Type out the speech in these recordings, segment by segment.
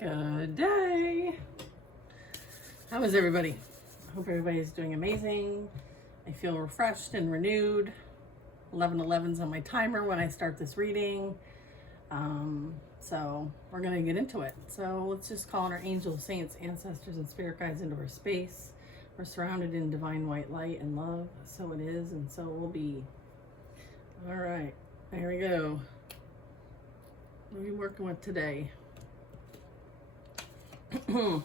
Good day. How is everybody? I hope everybody's doing amazing. I feel refreshed and renewed. 11:11's on my timer when I start this reading. So we're going to get into it. So let's just call on our angels, saints, ancestors, and spirit guides into our space. We're surrounded in divine white light and love. So it is, and so it will be. All right, there we go. What are we working with today? Okay.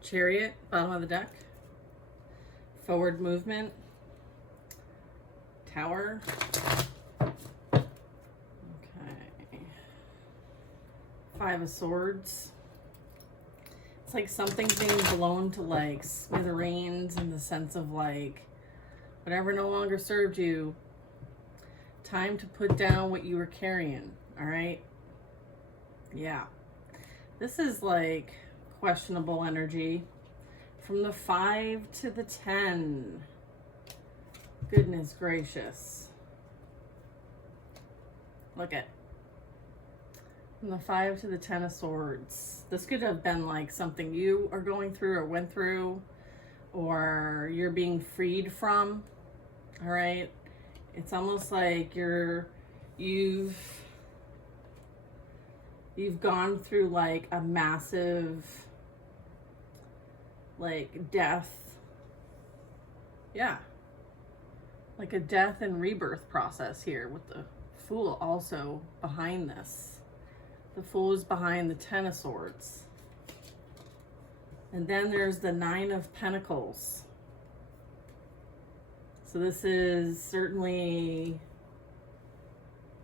Chariot, bottom of the deck. Forward movement. Tower. Okay. Five of Swords. It's like something's being blown to like smithereens in the sense of like whatever no longer served you. Time to put down what you were carrying. All right. Yeah. This is like questionable energy. From the 5 to the 10. Goodness gracious. Look at. From the 5 to the 10 of Swords. This could have been like something you are going through or went through, or you're being freed from. All right. It's almost like you've gone through like a massive like death. Yeah. Like a death and rebirth process here with the Fool also behind this. The Fool is behind the 10 of Swords. And then there's the 9 of Pentacles. So this is certainly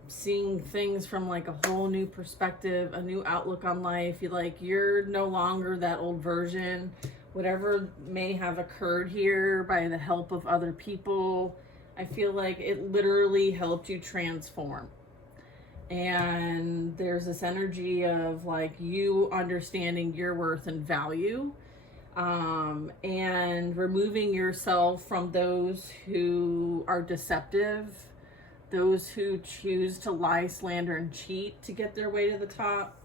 seeing things from like a whole new perspective, a new outlook on life. You're no longer that old version. Whatever may have occurred here by the help of other people, I feel like it literally helped you transform. And there's this energy of like you understanding your worth and value, and removing yourself from those who are deceptive, those who choose to lie, slander, and cheat to get their way to the top.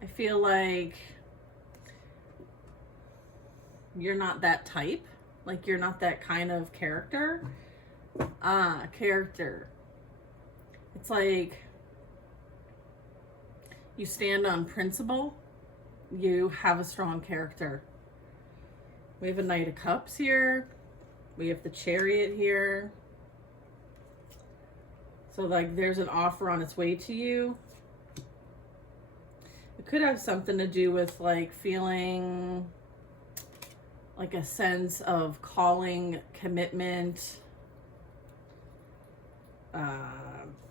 I feel like you're not that type. Like you're not that kind of character. Character. It's like you stand on principle. You have a strong character. We have a Knight of Cups here. We have the Chariot here. So like there's an offer on its way to you. It could have something to do with like feeling like a sense of calling, commitment,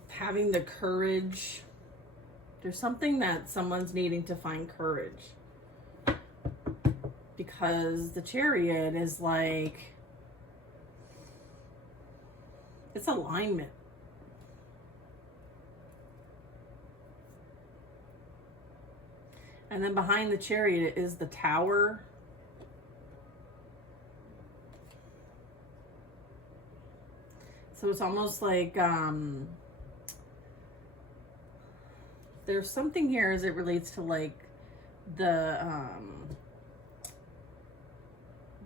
having the courage. There's something that someone's needing to find courage, because the Chariot is like, it's alignment. And then behind the Chariot is the Tower. So it's almost like there's something here as it relates to like the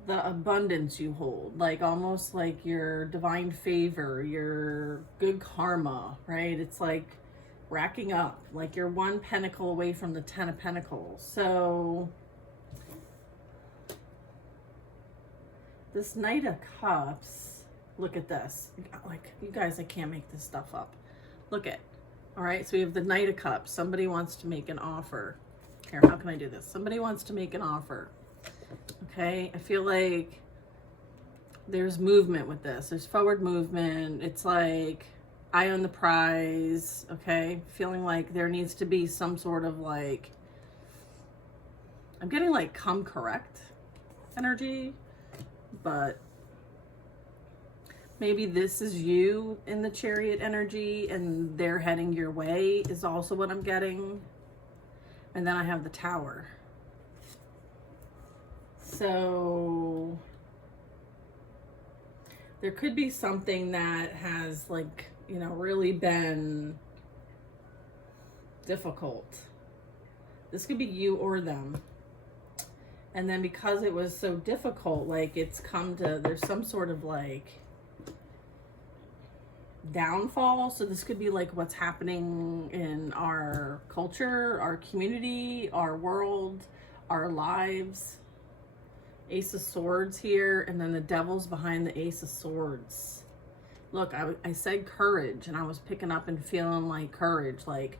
abundance you hold, like almost like your divine favor, your good karma, right? It's like racking up, like you're one pentacle away from the 10 of Pentacles. So this Knight of Cups, look at this. Like, you guys, I can't make this stuff up. Look at. All right, so we have the Knight of Cups. Somebody wants to make an offer. Here, how can I do this? Somebody wants to make an offer. Okay, I feel like there's movement with this. There's forward movement. It's like eye on the prize. Okay, feeling like there needs to be some sort of like, I'm getting like come correct energy, but maybe this is you in the Chariot energy and they're heading your way is also what I'm getting. And then I have the Tower. So there could be something that has, like, you know, really been difficult. This could be you or them. And then because it was so difficult, like, it's come to, there's some sort of like downfall. So this could be like what's happening in our culture, our community, our world, our lives. Ace of Swords here, and then the Devil's behind the Ace of Swords. Look, I said courage, and I was picking up and feeling like courage. Like,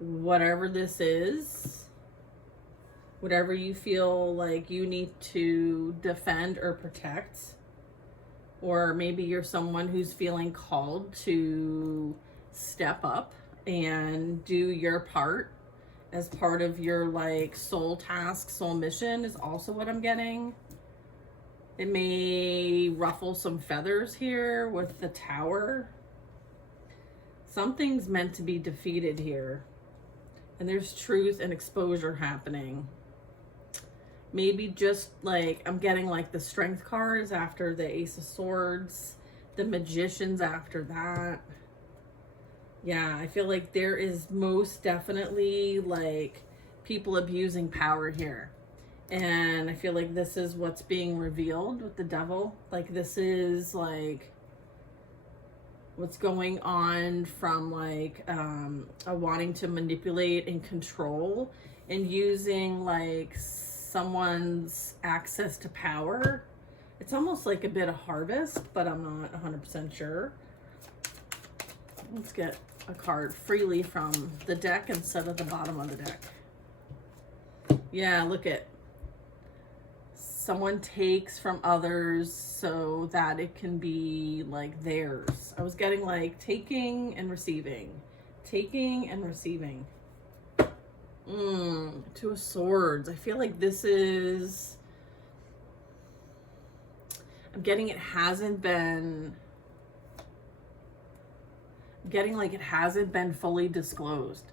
whatever this is, whatever you feel like you need to defend or protect, or maybe you're someone who's feeling called to step up and do your part as part of your, like, soul task, soul mission is also what I'm getting. It may ruffle some feathers here with the Tower. Something's meant to be defeated here. And there's truth and exposure happening. Maybe just like, I'm getting like the Strength cards after the Ace of Swords. The Magician's after that. Yeah, I feel like there is most definitely like people abusing power here. And I feel like this is what's being revealed with the Devil. Like, this is like what's going on from like a wanting to manipulate and control and using like someone's access to power. It's almost like a bit of Harvest, but I'm not 100% sure. Let's get a card freely from the deck instead of the bottom of the deck. Yeah, look at, someone takes from others so that it can be like theirs. I was getting like taking and receiving. Taking and receiving. Two of Swords. I feel like this is, I'm getting it hasn't been, I'm getting like it hasn't been fully disclosed.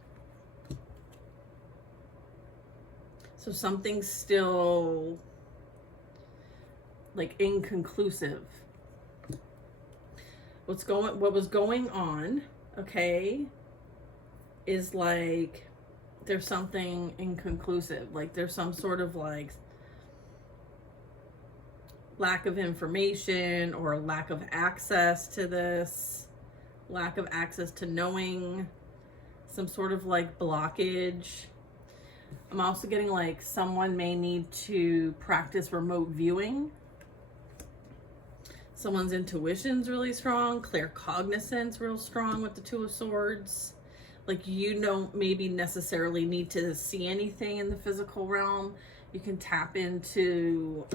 So something's still like inconclusive. What was going on, okay, is like there's something inconclusive. Like there's some sort of like lack of information or lack of access to this, lack of access to knowing, some sort of like blockage. I'm also getting like someone may need to practice remote viewing. Someone's intuition's really strong, claircognizance real strong with the Two of Swords. Like, you don't maybe necessarily need to see anything in the physical realm. You can tap into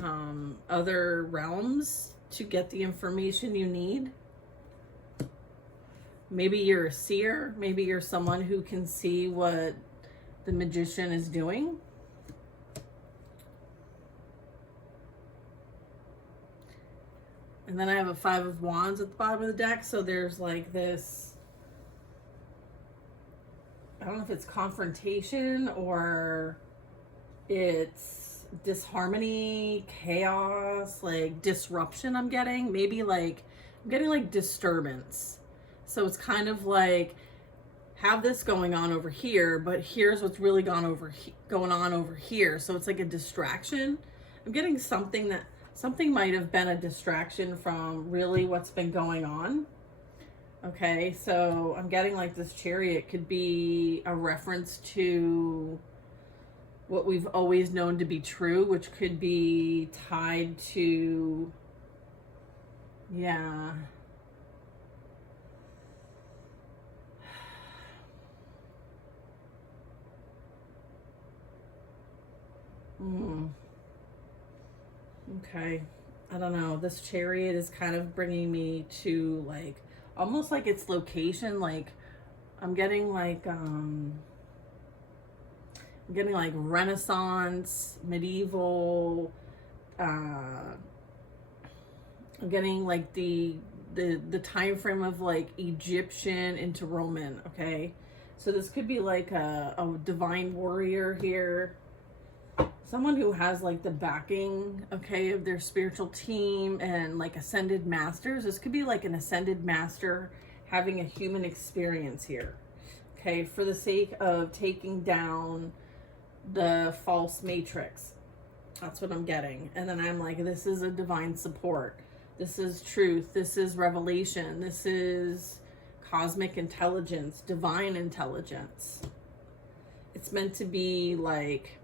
other realms to get the information you need. Maybe you're a seer. Maybe you're someone who can see what the Magician is doing. And then I have a Five of Wands at the bottom of the deck. So there's like this, I don't know if it's confrontation or it's disharmony, chaos, like disruption I'm getting. Maybe like, I'm getting like disturbance. So it's kind of like, have this going on over here, but here's what's really going on over here. So it's like a distraction. I'm getting something that, something might have been a distraction from really what's been going on. Okay, so I'm getting like this Chariot could be a reference to what we've always known to be true, which could be tied to, yeah. Okay, I don't know. This Chariot is kind of bringing me to like, almost like its location. Like, I'm getting like Renaissance, medieval. I'm getting like the time frame of like Egyptian into Roman. Okay, so this could be like a divine warrior here. someone who has like the backing, okay, of their spiritual team and like ascended masters. This could be like an ascended master having a human experience here, okay, for the sake of taking down the false matrix. That's what I'm getting. And then I'm like, this is a divine support. This is truth. This is revelation. This is cosmic intelligence, divine intelligence. It's meant to be like,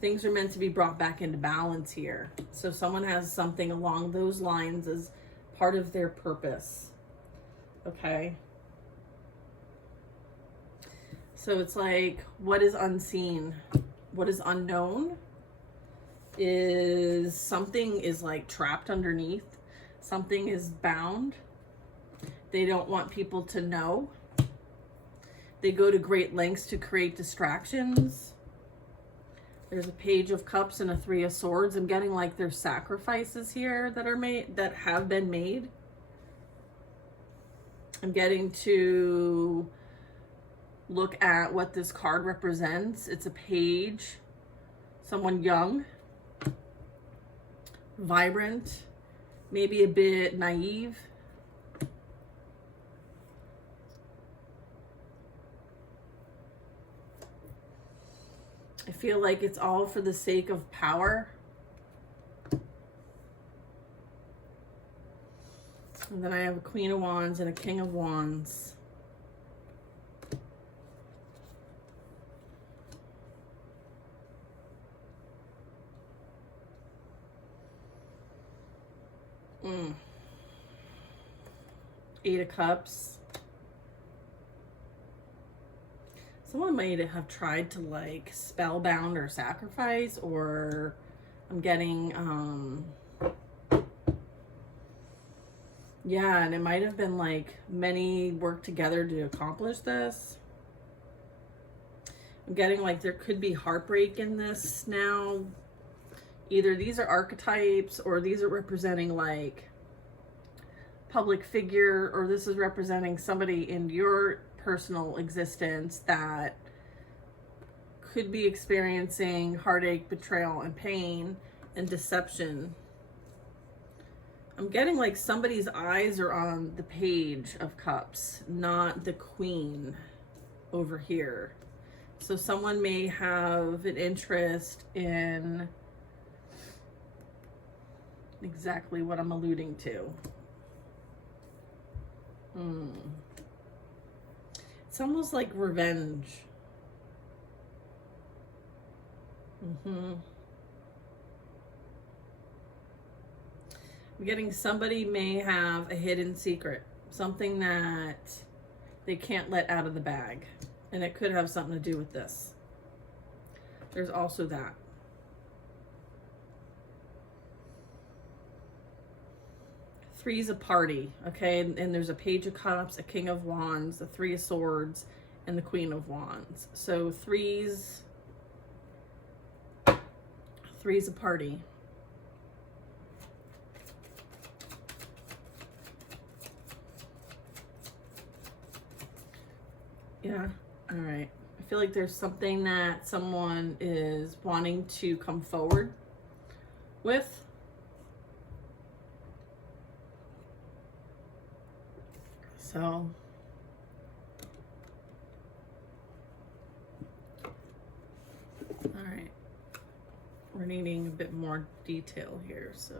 things are meant to be brought back into balance here. So someone has something along those lines as part of their purpose. Okay. So it's like, what is unseen? What is unknown? Is something is like trapped underneath. Something is bound. They don't want people to know. They go to great lengths to create distractions. There's a Page of Cups and a Three of Swords. I'm getting like there's sacrifices here that are made, that have been made. I'm getting to look at what this card represents. It's a page, someone young, vibrant, maybe a bit naive. I feel like it's all for the sake of power. And then I have a Queen of Wands and a King of Wands. Eight of Cups. Someone might have tried to like spellbound or sacrifice, or I'm getting, yeah, and it might have been like many work together to accomplish this. I'm getting like there could be heartbreak in this now. Either these are archetypes or these are representing like public figure, or this is representing somebody in your personal existence that could be experiencing heartache, betrayal, and pain and deception. I'm getting like somebody's eyes are on the Page of Cups, not the Queen over here. So someone may have an interest in exactly what I'm alluding to. It's almost like revenge. I'm getting somebody may have a hidden secret, something that they can't let out of the bag, and it could have something to do with this. There's also that. Three's a party, okay? And there's a Page of Cups, a King of Wands, a Three of Swords, and the Queen of Wands. So three's a party. Yeah, all right. I feel like there's something that someone is wanting to come forward with. So, all right, we're needing a bit more detail here, so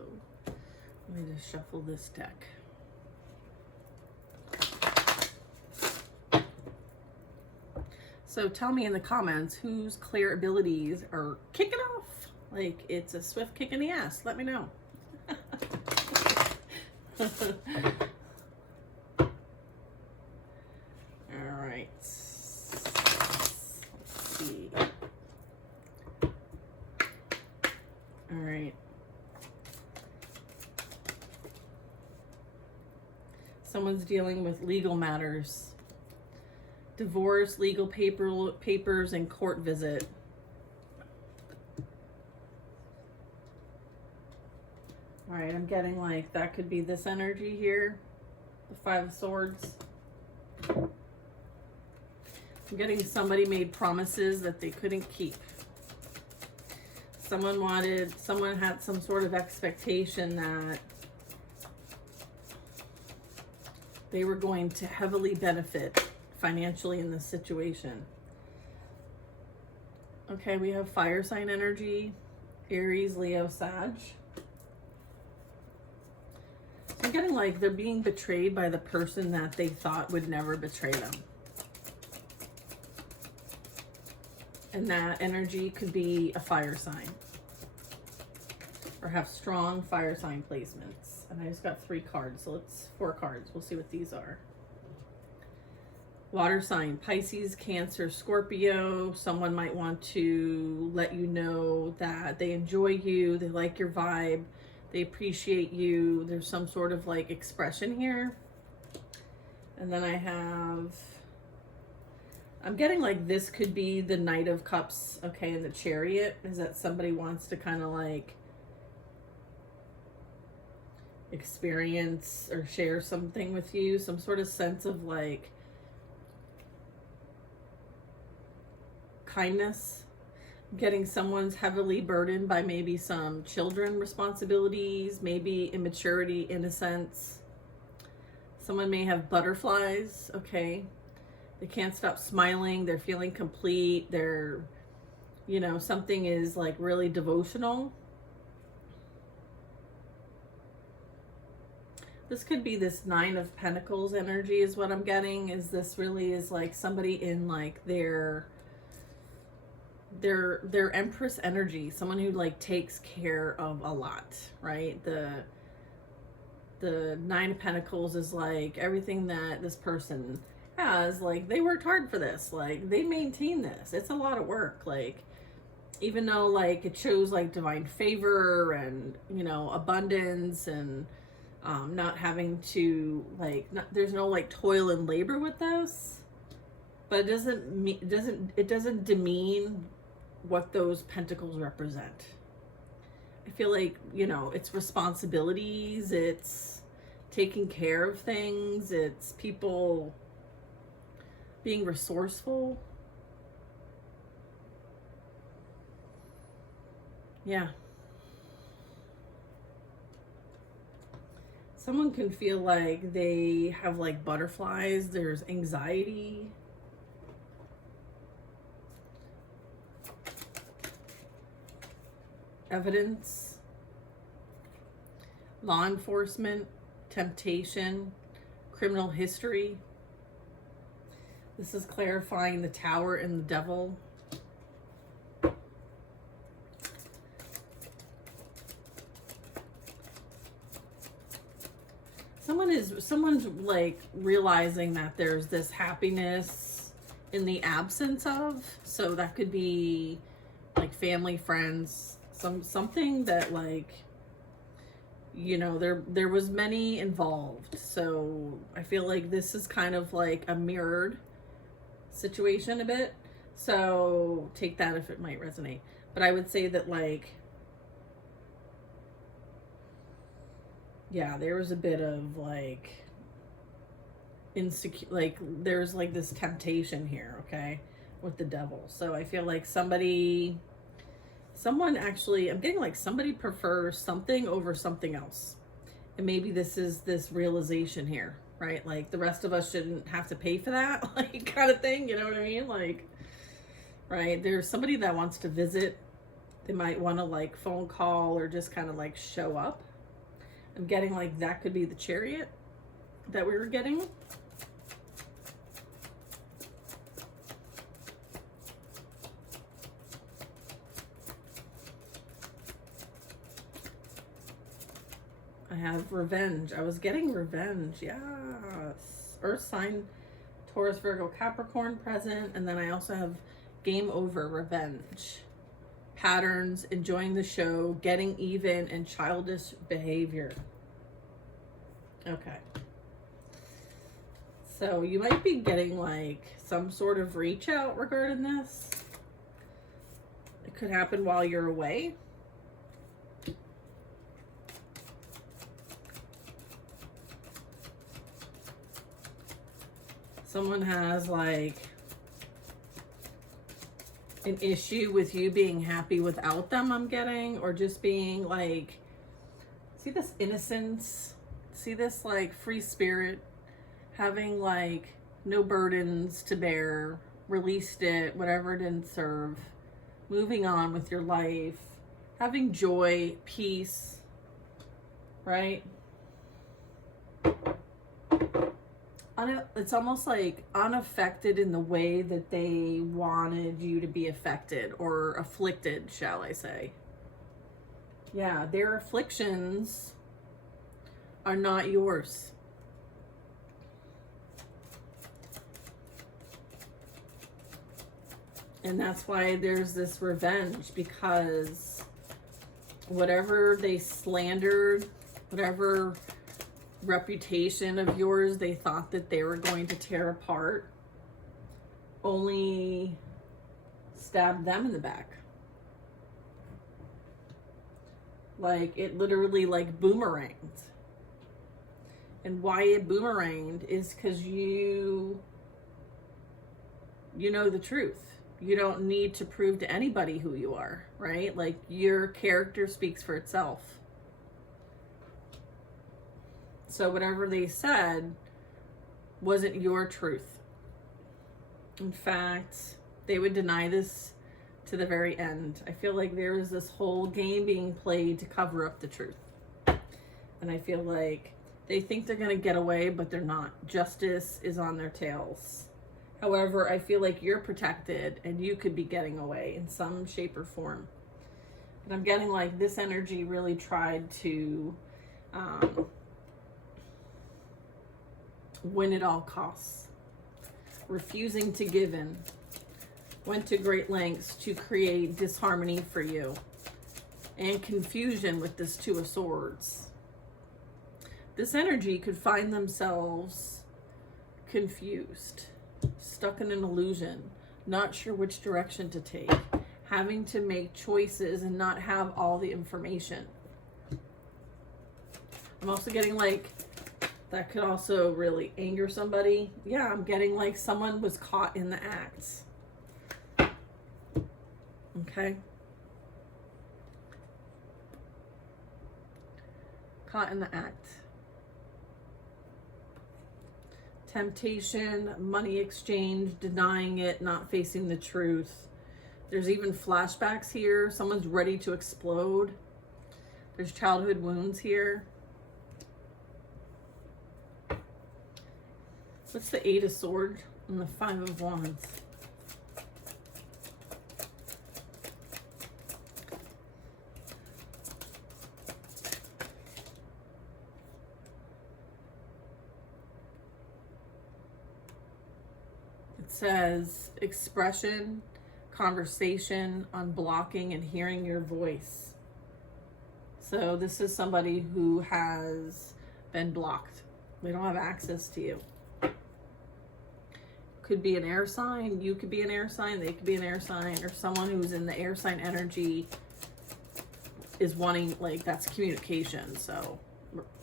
let me just shuffle this deck. So tell me in the comments whose clear abilities are kicking off. Like it's a swift kick in the ass. Let me know. Someone's dealing with legal matters. Divorce, legal papers, and court visit. All right, I'm getting like that could be this energy here. The Five of Swords. I'm getting somebody made promises that they couldn't keep. someone had some sort of expectation that they were going to heavily benefit financially in this situation. Okay, we have fire sign energy, Aries, Leo, Sag. So I'm getting like they're being betrayed by the person that they thought would never betray them. And that energy could be a fire sign or have strong fire sign placements. And I just got 3 cards, so it's 4 cards. We'll see what these are. Water sign, Pisces, Cancer, Scorpio. Someone might want to let you know that they enjoy you, they like your vibe, they appreciate you. There's some sort of like expression here. And then I'm getting like this could be the Knight of Cups, okay, and the Chariot is that somebody wants to kind of like experience or share something with you, some sort of sense of like kindness. I'm getting someone's heavily burdened by maybe some children responsibilities, maybe immaturity, innocence. Someone may have butterflies, okay. They can't stop smiling. They're feeling complete. They're, you know, something is like really devotional. This could be this 9 of Pentacles energy is what I'm getting. Is this really is like somebody in like their Empress energy. Someone who like takes care of a lot, right? The 9 of Pentacles is like everything that this person has, like they worked hard for this, like they maintain this. It's a lot of work, like even though like it shows like divine favor and, you know, abundance and not having to like there's no like toil and labor with this, but it doesn't demean what those pentacles represent. I feel like, you know, it's responsibilities, it's taking care of things, it's people being resourceful. Yeah. Someone can feel like they have like butterflies. There's anxiety. Evidence. Law enforcement. Temptation. Criminal history. This is clarifying the Tower and the Devil. Someone's like realizing that there's this happiness in the absence of, so that could be like family, friends, something that like, you know, there was many involved. So I feel like this is kind of like a mirrored situation a bit, so take that if it might resonate. But I would say that like, yeah, there was a bit of like insecure, like there's like this temptation here, okay, with the Devil. So I feel like someone actually, I'm getting like somebody prefers something over something else, and maybe this is this realization here, right? Like the rest of us shouldn't have to pay for that, like kind of thing, you know what I mean? Like, right, there's somebody that wants to visit. They might want to like phone call or just kind of like show up. I'm getting like that could be the Chariot that we were getting. I have revenge. I was getting revenge. Yes. Earth sign, Taurus, Virgo, Capricorn present. And then I also have game over, revenge. Patterns, enjoying the show, getting even, and childish behavior. Okay. So you might be getting like some sort of reach out regarding this. It could happen while you're away. Someone has like an issue with you being happy without them, I'm getting, or just being like, see this innocence, see this like free spirit, having like no burdens to bear, released it, whatever it didn't serve, moving on with your life, having joy, peace, right? It's almost like unaffected in the way that they wanted you to be affected or afflicted, shall I say. Yeah, their afflictions are not yours. And that's why there's this revenge, because whatever they slandered, whatever reputation of yours they thought that they were going to tear apart, only stabbed them in the back. Like, it literally like boomeranged. And why it boomeranged is because you know the truth. You don't need to prove to anybody who you are, right? Like, your character speaks for itself. So whatever they said wasn't your truth. In fact, they would deny this to the very end. I feel like there is this whole game being played to cover up the truth. And I feel like they think they're going to get away, but they're not. Justice is on their tails. However, I feel like you're protected and you could be getting away in some shape or form. And I'm getting like this energy really tried to win at all costs, refusing to give in, went to great lengths to create disharmony for you and confusion with this Two of Swords. This energy could find themselves confused, stuck in an illusion, not sure which direction to take, having to make choices and not have all the information. I'm also getting like, that could also really anger somebody. Yeah, I'm getting like someone was caught in the act. Okay. Caught in the act. Temptation, money exchange, denying it, not facing the truth. There's even flashbacks here. Someone's ready to explode. There's childhood wounds here. What's the Eight of Swords and the Five of Wands? It says expression, conversation, unblocking, and hearing your voice. So this is somebody who has been blocked. They don't have access to you. Could be an air sign, you could be an air sign, they could be an air sign, or someone who's in the air sign energy is wanting, like, that's communication. So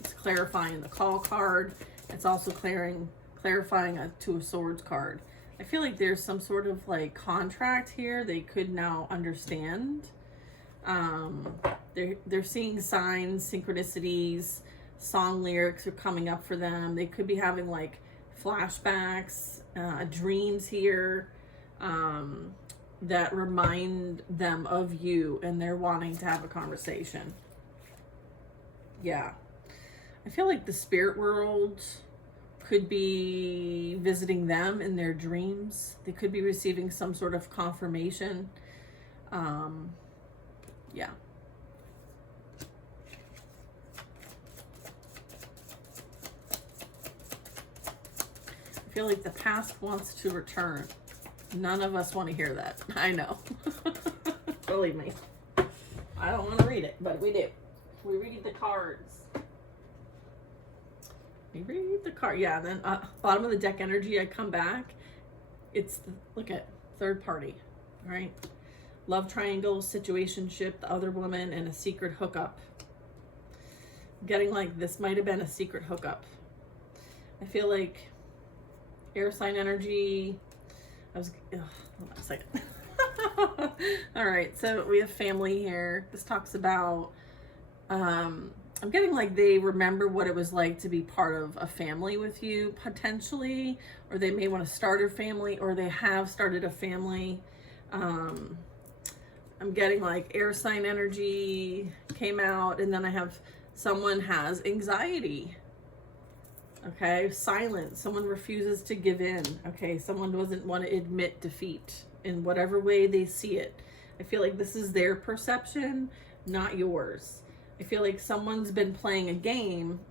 it's clarifying the call card. It's also clarifying a Two of Swords card. I feel like there's some sort of like contract here they could now understand. They're seeing signs, synchronicities, song lyrics are coming up for them. They could be having like flashbacks, dreams here that remind them of you, and they're wanting to have a conversation. Yeah. I feel like the spirit world could be visiting them in their dreams. They could be receiving some sort of confirmation. Yeah. I feel like the past wants to return. None of us want to hear that. I know. Believe me. I don't want to read it, but we do. We read the cards. We read the card. Yeah, then bottom of the deck energy, I come back. It's, look at third party. All right. Love triangle, situationship, the other woman, and a secret hookup. Getting like this might have been a secret hookup. I feel like air sign energy. Hold on a second. All right, so we have family here. This talks about, I'm getting like they remember what it was like to be part of a family with you, potentially, or they may want to start a family, or they have started a family. I'm getting like air sign energy came out, and then I have someone has anxiety. Okay, silence. Someone refuses to give in. Okay, someone doesn't want to admit defeat in whatever way they see it. I feel like this is their perception, not yours. I feel like someone's been playing a game,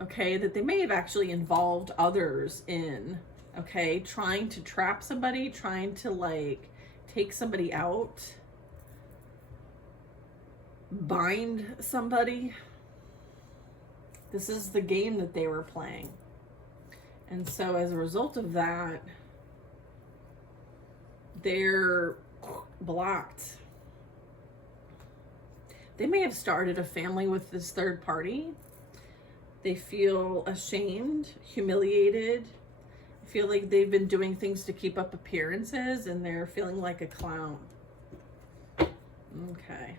okay, that they may have actually involved others in, okay, trying to trap somebody, trying to like take somebody out, bind somebody. This is the game that they were playing. And so as a result of that, they're blocked. They may have started a family with this third party. They feel ashamed, humiliated. I feel like they've been doing things to keep up appearances, and they're feeling like a clown. Okay.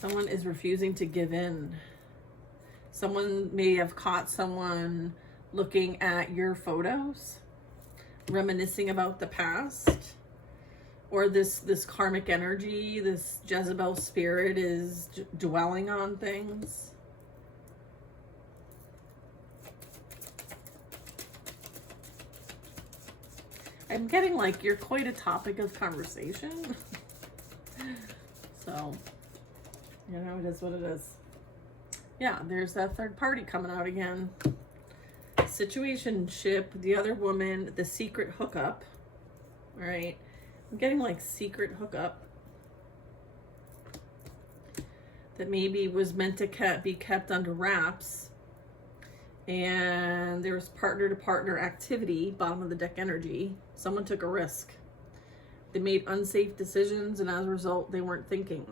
Someone is refusing to give in. Someone may have caught someone looking at your photos, reminiscing about the past, or this karmic energy, this Jezebel spirit is dwelling on things. I'm getting like you're quite a topic of conversation. So, you know, it is what it is. Yeah, there's that third party coming out again. Situationship, the other woman, the secret hookup. All right. I'm getting like secret hookup that maybe was meant to be kept under wraps. And there's partner to partner activity, bottom of the deck energy. Someone took a risk. They made unsafe decisions, and as a result, they weren't thinking.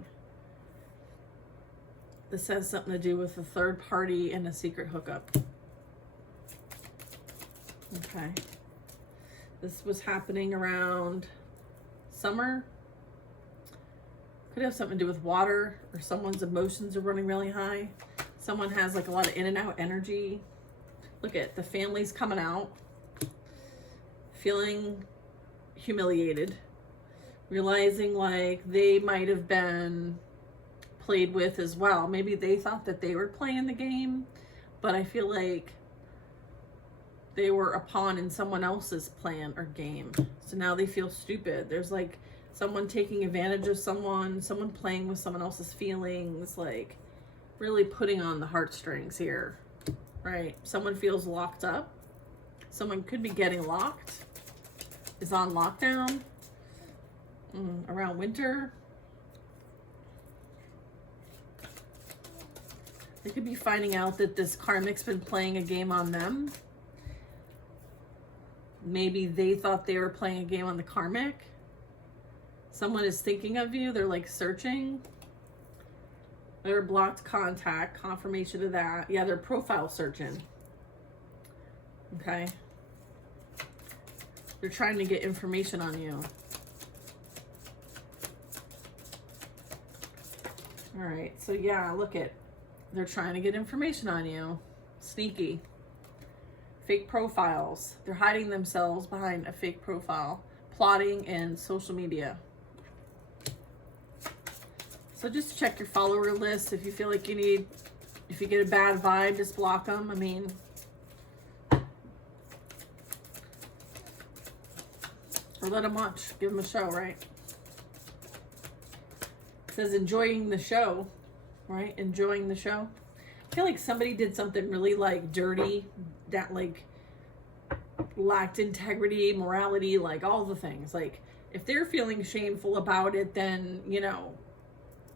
This has something to do with a third party and a secret hookup. Okay. This was happening around summer. Could have something to do with water, or someone's emotions are running really high. Someone has like a lot of in and out energy. Look at the family's coming out, feeling humiliated, realizing like they might have been played with as well. Maybe they thought that they were playing the game, but I feel like they were a pawn in someone else's plan or game. So now they feel stupid. There's like someone taking advantage of someone playing with someone else's feelings, like really putting on the heartstrings here, right? Someone feels locked up. Someone could be getting locked, is on lockdown around winter. They could be finding out that this karmic's been playing a game on them. Maybe they thought they were playing a game on the karmic. Someone is thinking of you. They're like searching. They're blocked contact, confirmation of that. Yeah, they're profile searching. Okay. They're trying to get information on you. All right, so yeah, look at, they're trying to get information on you. Sneaky. Fake profiles. They're hiding themselves behind a fake profile. Plotting in social media. So just check your follower list. If you feel like you need, if you get a bad vibe, just block them. I mean, or let them watch. Give them a show, right? It says enjoying the show, right? Enjoying the show. I feel like somebody did something really like dirty, that like lacked integrity, morality, like all the things. Like if they're feeling shameful about it, then, you know,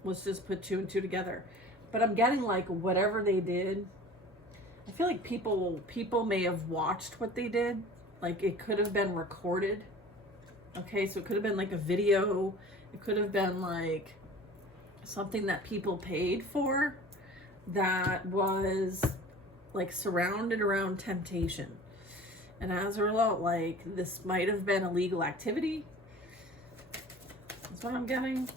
let's just put two and two together. But I'm getting like whatever they did, I feel like people may have watched what they did. Like it could have been recorded. Okay, so it could have been like a video. It could have been like something that people paid for that was like surrounded around temptation. And as a result, like this might have been illegal activity. That's what I'm getting.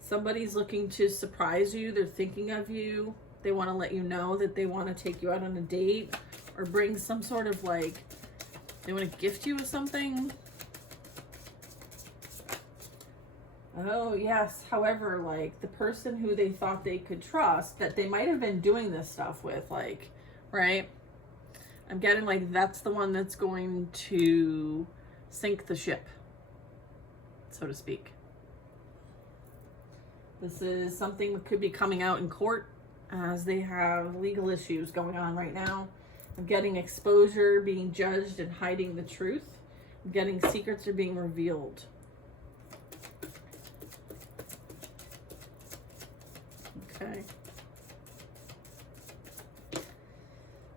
Somebody's looking to surprise you. They're thinking of you. They want to let you know that they want to take you out on a date or bring some sort of like, they want to gift you with something. Oh, yes. However, like the person who they thought they could trust, that they might have been doing this stuff with, like, right? I'm getting like that's the one that's going to sink the ship, so to speak. This is something that could be coming out in court as they have legal issues going on right now. I'm getting exposure, being judged, and hiding the truth. I'm getting secrets are being revealed. Okay.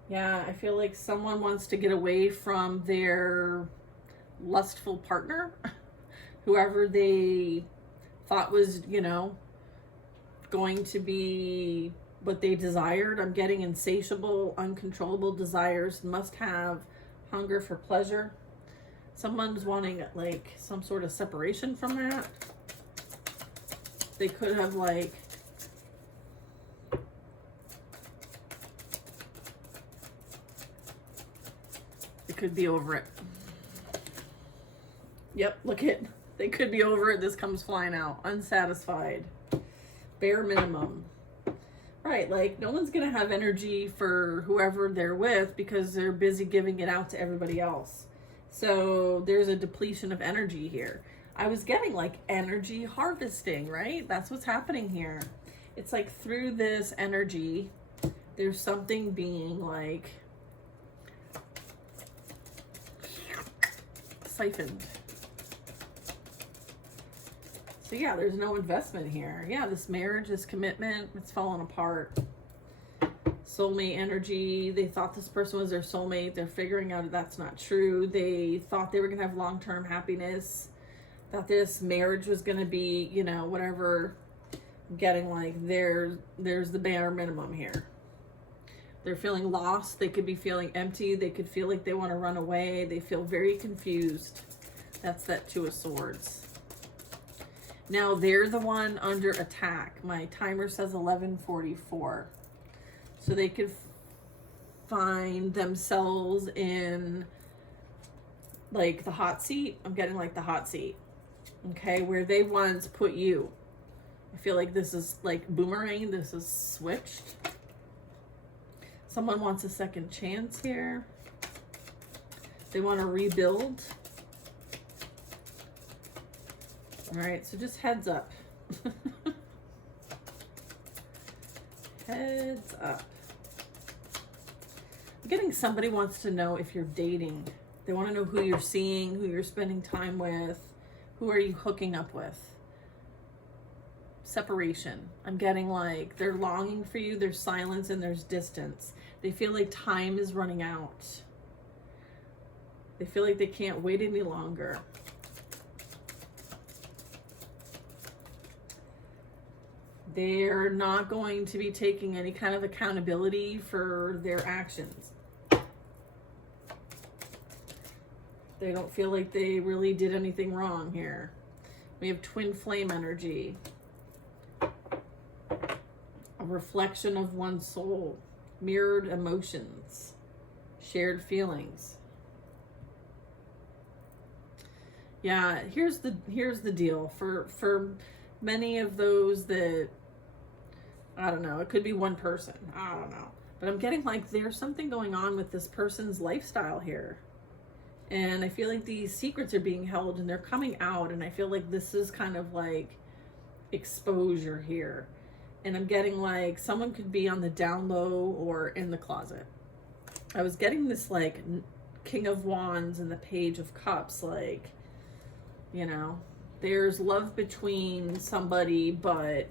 Yeah, I feel like someone wants to get away from their lustful partner, whoever they thought was, you know, going to be what they desired. I'm getting insatiable, uncontrollable desires, must have hunger for pleasure. Someone's wanting like some sort of separation from that. They could have like could be over it. Yep, look at, they could be over it. This comes flying out. Unsatisfied. Bare minimum. Right, like no one's gonna have energy for whoever they're with because they're busy giving it out to everybody else. So there's a depletion of energy here. I was getting like energy harvesting, right? That's what's happening here. It's like through this energy, there's something being like siphoned. So yeah, there's no investment here. Yeah, this marriage, this commitment, it's falling apart. Soulmate energy. They thought this person was their soulmate. They're figuring out that's not true. They thought they were gonna have long-term happiness. Thought this marriage was gonna be, you know, whatever. Getting like there's the bare minimum here. They're feeling lost. They could be feeling empty. They could feel like they want to run away. They feel very confused. That's that Two of Swords. Now they're the one under attack. My timer says 11:44. So they could find themselves in like the hot seat. I'm getting like the hot seat. Okay, where they once put you. I feel like this is like boomerang. This is switched. Someone wants a second chance here. They want to rebuild. All right, so just heads up. Heads up. I'm getting somebody wants to know if you're dating. They want to know who you're seeing, who you're spending time with, who are you hooking up with. Separation. I'm getting like they're longing for you, there's silence and there's distance. They feel like time is running out. They feel like they can't wait any longer. They're not going to be taking any kind of accountability for their actions. They don't feel like they really did anything wrong here. We have twin flame energy. A reflection of one's soul. Mirrored emotions. Shared feelings. Yeah, here's the deal. For many of those that, I don't know, it could be one person. I don't know. But I'm getting like there's something going on with this person's lifestyle here. And I feel like these secrets are being held and they're coming out. And I feel like this is kind of like exposure here. And I'm getting like someone could be on the down low or in the closet. I was getting this like King of Wands and the Page of Cups. Like, you know, there's love between somebody, but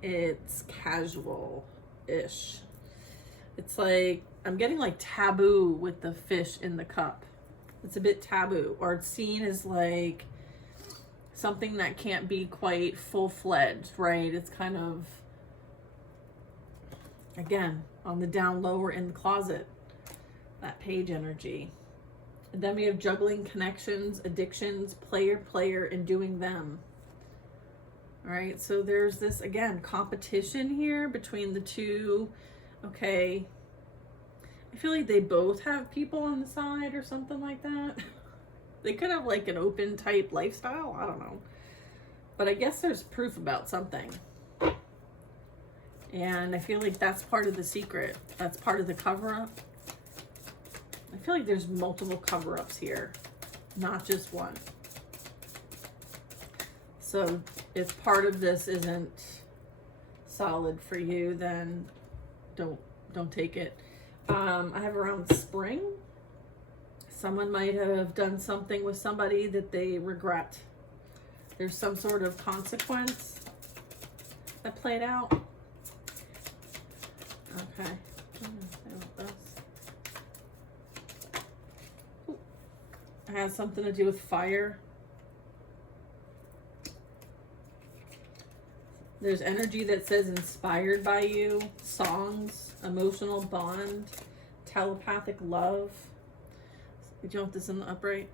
it's casual-ish. It's like, I'm getting like taboo with the fish in the cup. It's a bit taboo, or it's seen as like something that can't be quite full-fledged, right? It's kind of, again, on the down low or in the closet. that page energy. And then we have juggling connections, addictions, player, and doing them. All right, so there's this, again, competition here between the two. Okay, I feel like they both have people on the side or something like that. They could have like an open type lifestyle. I don't know. But I guess there's proof about something. And I feel like that's part of the secret. That's part of the cover-up. I feel like there's multiple cover-ups here, not just one. So if part of this isn't solid for you, then don't take it. I have around spring. Someone might have done something with somebody that they regret. There's some sort of consequence that played out. Okay. It has something to do with fire. There's energy that says inspired by you, songs, emotional bond, telepathic love. Do you want this in the upright?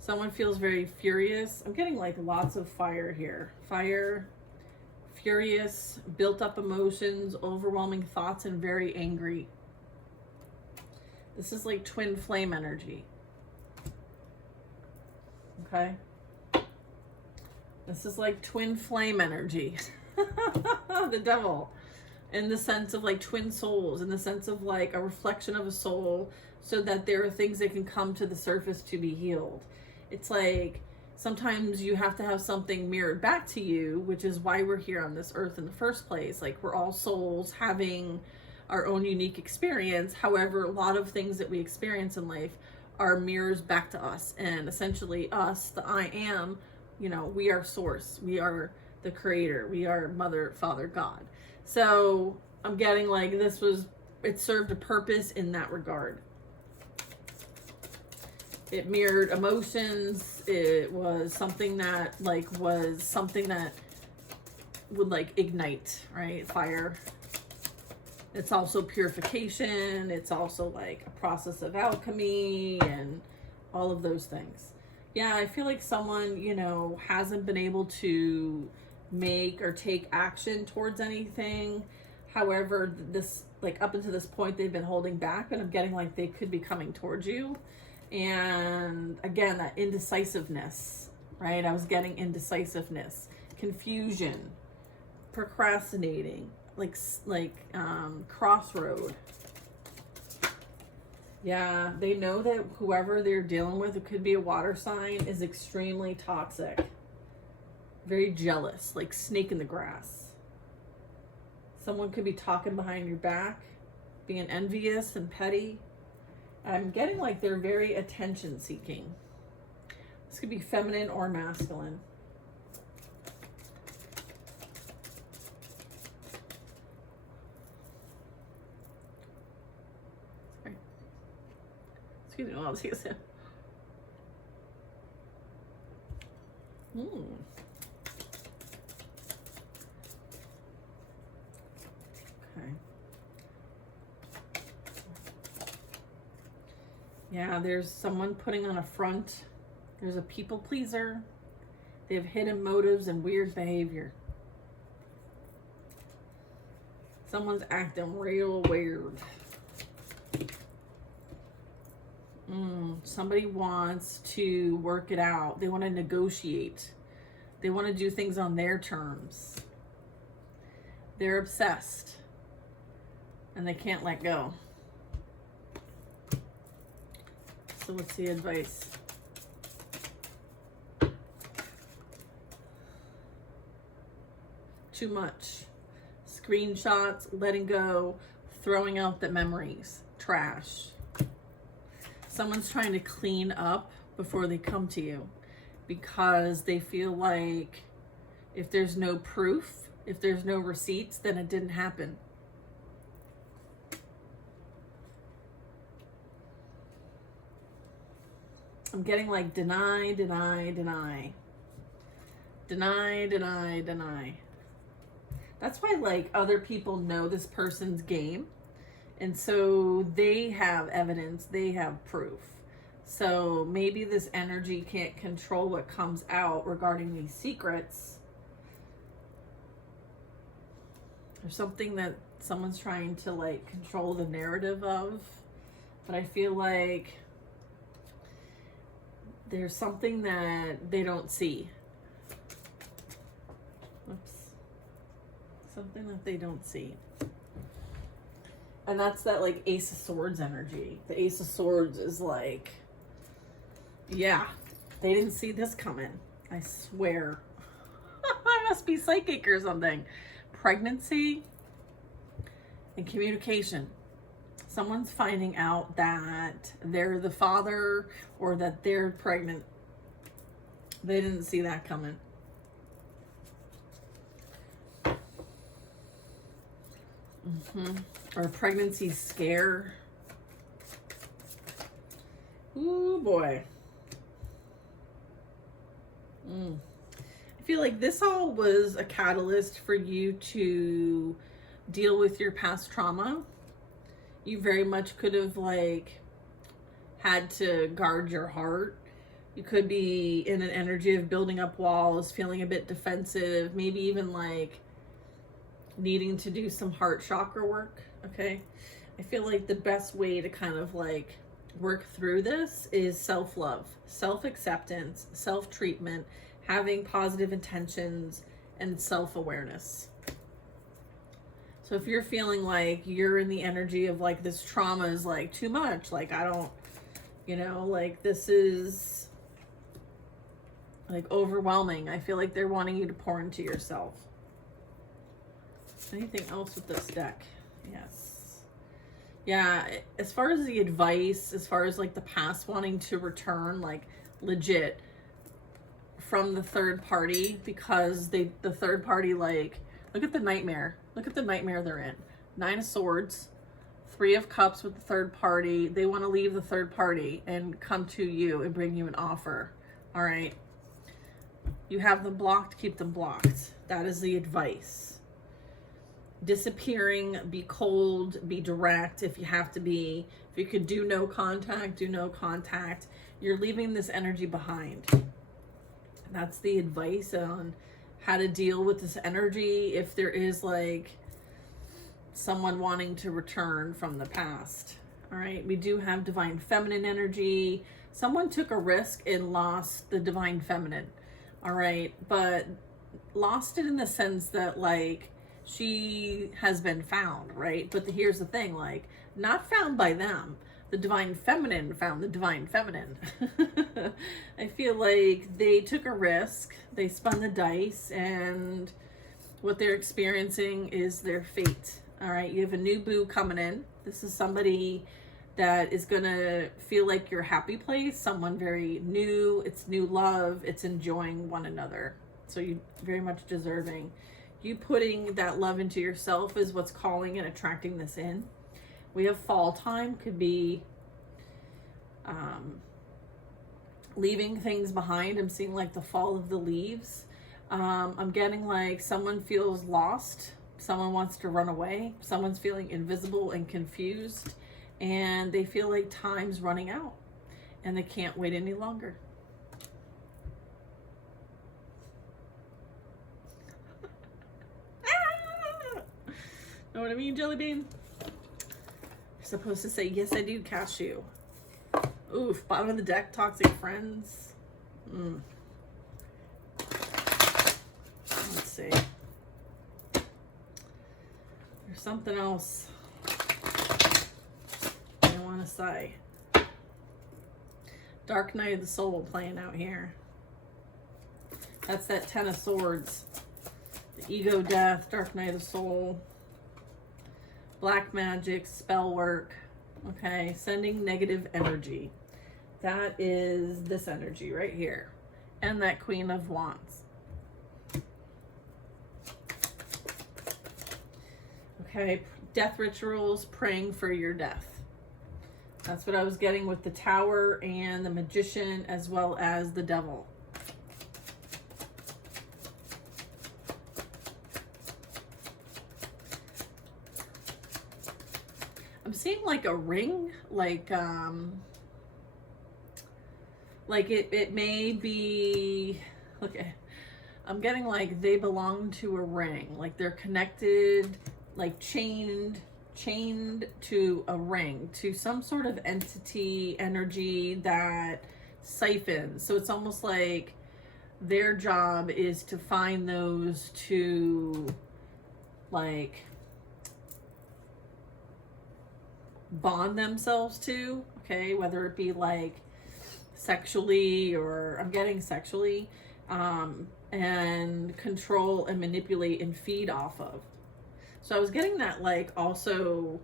Someone feels very furious. I'm getting like lots of fire here. Fire, furious, built up emotions, overwhelming thoughts, and very angry. This is like twin flame energy. Okay? This is like twin flame energy. The devil. In the sense of like twin souls, in the sense of like a reflection of a soul, so that there are things that can come to the surface to be healed. It's like sometimes you have to have something mirrored back to you, which is why we're here on this earth in the first place. Like, we're all souls having our own unique experience. However, a lot of things that we experience in life are mirrors back to us. And essentially us, the I am, you know, we are source. We are the creator. We are Mother, Father, God. So I'm getting like it served a purpose in that regard. It mirrored emotions. It was something that would like ignite, right? Fire. It's also purification. It's also like a process of alchemy and all of those things. Yeah, I feel like someone, you know, hasn't been able to make or take action towards anything. However, this, like, up until this point, they've been holding back, but I'm getting like they could be coming towards you. And again, that indecisiveness, right? I was getting indecisiveness, confusion, procrastinating, crossroad. Yeah, they know that whoever they're dealing with, it could be a water sign, is extremely toxic. Very jealous, like snake in the grass. Someone could be talking behind your back, being envious and petty. I'm getting like they're very attention seeking. This could be feminine or masculine. Sorry. Excuse me while I was using it. Okay. Yeah, there's someone putting on a front. There's a people pleaser. They have hidden motives and weird behavior. Someone's acting real weird. Somebody wants to work it out. They want to negotiate. They want to do things on their terms. They're obsessed. And they can't let go. So what's the advice? Too much. Screenshots, letting go, throwing out the memories, trash. Someone's trying to clean up before they come to you because they feel like if there's no proof, if there's no receipts, then it didn't happen. I'm getting like deny, deny, deny. Deny, deny, deny. That's why like other people know this person's game And so they have evidence, they have proof. So maybe this energy can't control what comes out regarding these secrets. There's something that someone's trying to like control the narrative of. But I feel like there's something that they don't see. Oops. Something that they don't see. And that's that like Ace of Swords energy. The Ace of Swords is like, yeah, they didn't see this coming. I swear. I must be psychic or something. Pregnancy and communication. Someone's finding out that they're the father or that they're pregnant. They didn't see that coming. Or a pregnancy scare. Ooh, boy. I feel like this all was a catalyst for you to deal with your past trauma. You very much could have like had to guard your heart. You could be in an energy of building up walls, feeling a bit defensive, maybe even like needing to do some heart chakra work. Okay, I feel like the best way to kind of like work through this is self-love, self-acceptance, self-treatment, having positive intentions, and self-awareness. So if you're feeling like you're in the energy of like this trauma is like too much, like I don't, you know, like this is like overwhelming. I feel like they're wanting you to pour into yourself. Anything else with this deck? Yes. Yeah, as far as the advice, as far as like the past wanting to return, like legit from the third party, because the third party, like, look at the nightmare. Look at the nightmare they're in. 9 of Swords, 3 of Cups with the third party. They want to leave the third party and come to you and bring you an offer. All right. You have them blocked, keep them blocked. That is the advice. Disappearing, be cold, be direct if you have to be. If you could do no contact, do no contact. You're leaving this energy behind. That's the advice on how to deal with this energy if there is like someone wanting to return from the past. All right, we do have divine feminine energy. Someone took a risk and lost the divine feminine. All right, but lost it in the sense that like she has been found, right? But here's the thing, like not found by them. The divine feminine found the divine feminine. I feel like they took a risk, they spun the dice, and what they're experiencing is their fate. All right, you have a new boo coming in. This is somebody that is gonna feel like your happy place, someone very new, it's new love, it's enjoying one another. So you very much deserving. You putting that love into yourself is what's calling and attracting this in. We have fall time, could be leaving things behind. I'm seeing like the fall of the leaves. I'm getting like someone feels lost. Someone wants to run away. Someone's feeling invisible and confused. And they feel like time's running out. And they can't wait any longer. Know what I mean, Jelly Bean? You're supposed to say, yes, I do, cashew. Oof, bottom of the deck, toxic friends. Let's see. There's something else I want to say. Dark Night of the Soul playing out here. That's that 10 of Swords. The ego death, Dark Night of the Soul. Black magic, spell work. Okay, sending negative energy. That is this energy right here. And that Queen of Wands. Okay, death rituals, praying for your death. That's what I was getting with the Tower and the Magician as well as the Devil. I'm seeing like a ring, like it may be, okay, I'm getting like they belong to a ring, like they're connected, like chained to a ring, to some sort of entity, energy that siphons. So it's almost like their job is to find those to like bond themselves to, okay, whether it be like sexually, or I'm getting sexually, and control and manipulate and feed off of. So I was getting that like also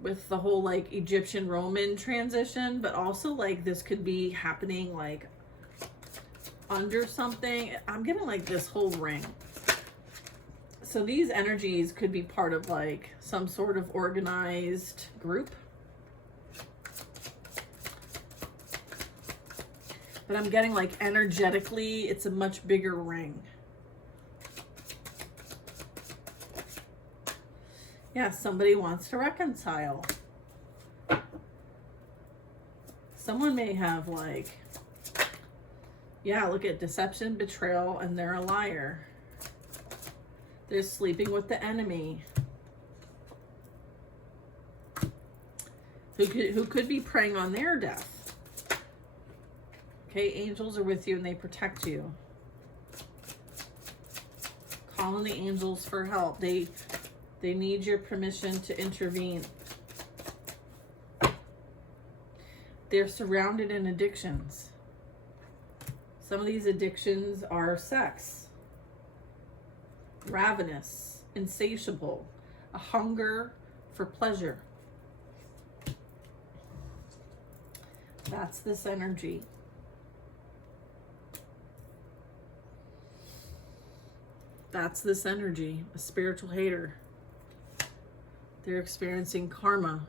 with the whole like Egyptian Roman transition, but also like this could be happening like under something. I'm getting like this whole ring. So these energies could be part of like some sort of organized group. But I'm getting like energetically, it's a much bigger ring. Yeah, somebody wants to reconcile. Someone may have like, yeah, look at deception, betrayal, and they're a liar. They're sleeping with the enemy. Who could be preying on their death. Okay, angels are with you and they protect you. Calling the angels for help. They need your permission to intervene. They're surrounded in addictions. Some of these addictions are sex, ravenous, insatiable, a hunger for pleasure. That's this energy. That's this energy, a spiritual hater. They're experiencing karma.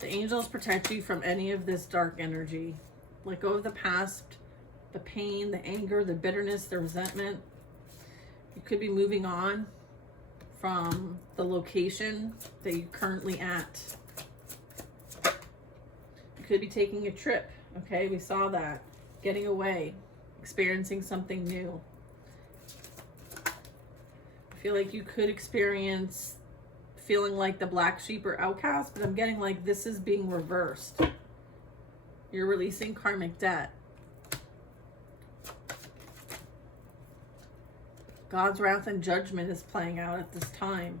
The angels protect you from any of this dark energy. Let go of the past, the pain, the anger, the bitterness, the resentment. You could be moving on from the location that you're currently at. You could be taking a trip, okay? We saw that. Getting away, experiencing something new. I feel like you could experience feeling like the black sheep or outcast, but I'm getting like this is being reversed. You're releasing karmic debt. God's wrath and judgment is playing out at this time.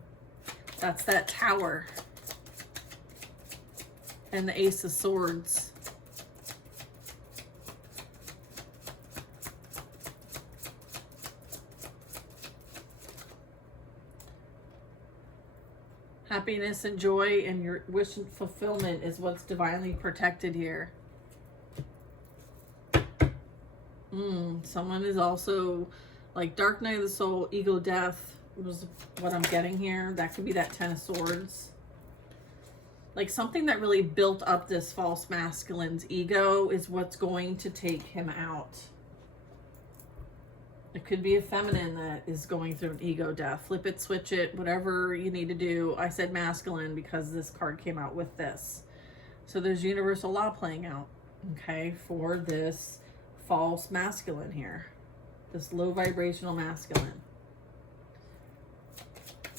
That's that Tower. And the Ace of Swords. Happiness and joy and your wish and fulfillment is what's divinely protected here. Someone is also like dark night of the soul, ego death was what I'm getting here. That could be that Ten of Swords. Like something that really built up this false masculine's ego is what's going to take him out. It could be a feminine that is going through an ego death. Flip it, switch it, whatever you need to do. I said masculine because this card came out with this. So there's universal law playing out, okay, for this false masculine here. This low vibrational masculine.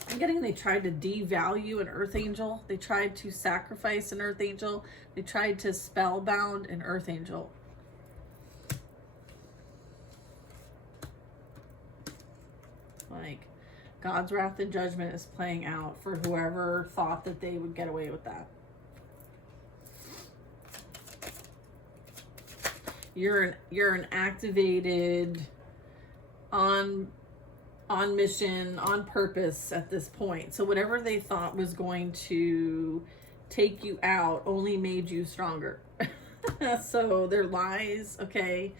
I'm getting they tried to devalue an earth angel. They tried to sacrifice an earth angel. They tried to spellbound an earth angel. Like God's wrath and judgment is playing out for whoever thought that they would get away with that. You're an activated, on mission, on purpose at this point. So whatever they thought was going to take you out only made you stronger. So their lies, okay,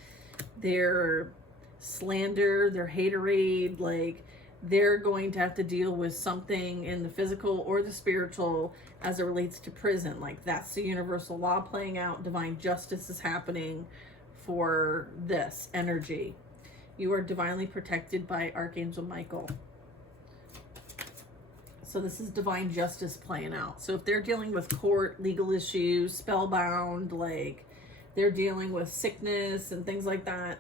their slander, their haterade, like they're going to have to deal with something in the physical or the spiritual as it relates to prison. Like that's the universal law playing out. Divine justice is happening for this energy. You are divinely protected by Archangel Michael. So this is divine justice playing out. So if they're dealing with court, legal issues, spellbound, like they're dealing with sickness and things like that,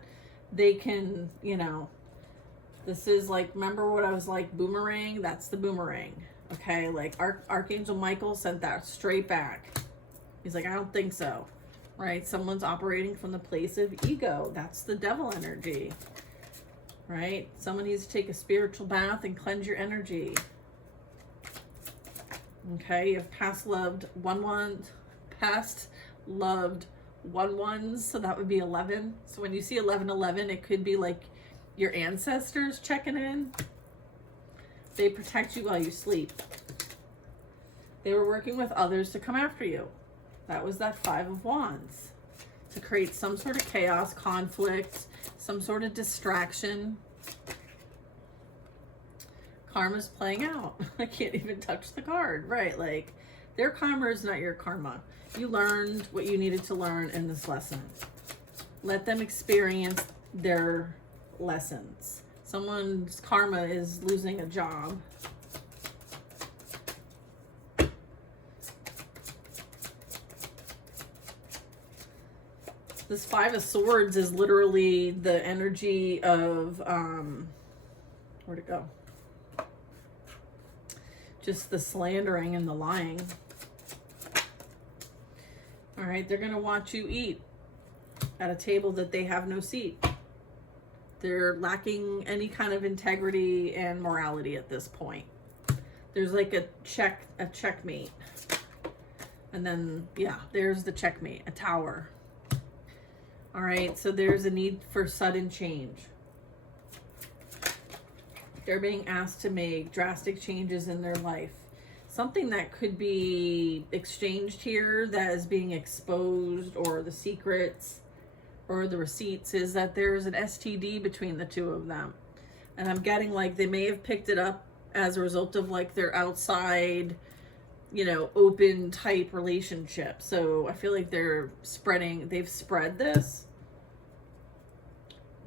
they can, you know, this is like, remember what I was like, boomerang? That's the boomerang. Okay, like Archangel Michael sent that straight back. He's like, I don't think so. Right? Someone's operating from the place of ego. That's the devil energy. Right? Someone needs to take a spiritual bath and cleanse your energy. Okay, you have past loved ones, so that would be 11. So when you see 1111, it could be like your ancestors checking in. They protect you while you sleep. They were working with others to come after you. That was that 5 of Wands. To create some sort of chaos, conflict, some sort of distraction. Karma's playing out. I can't even touch the card. Right, like their karma is not your karma. You learned what you needed to learn in this lesson. Let them experience their lessons. Someone's karma is losing a job. This 5 of Swords is literally the energy of, where'd it go? Just the slandering and the lying. All right, they're going to watch you eat at a table that they have no seat. They're lacking any kind of integrity and morality at this point. There's like a checkmate. And then, yeah, there's the checkmate, a tower. All right, so there's a need for sudden change. They're being asked to make drastic changes in their life. Something that could be exchanged here that is being exposed, or the secrets or the receipts, is that there's an STD between the two of them. And I'm getting like they may have picked it up as a result of like their outside, you know, open type relationship. So I feel like they've spread this.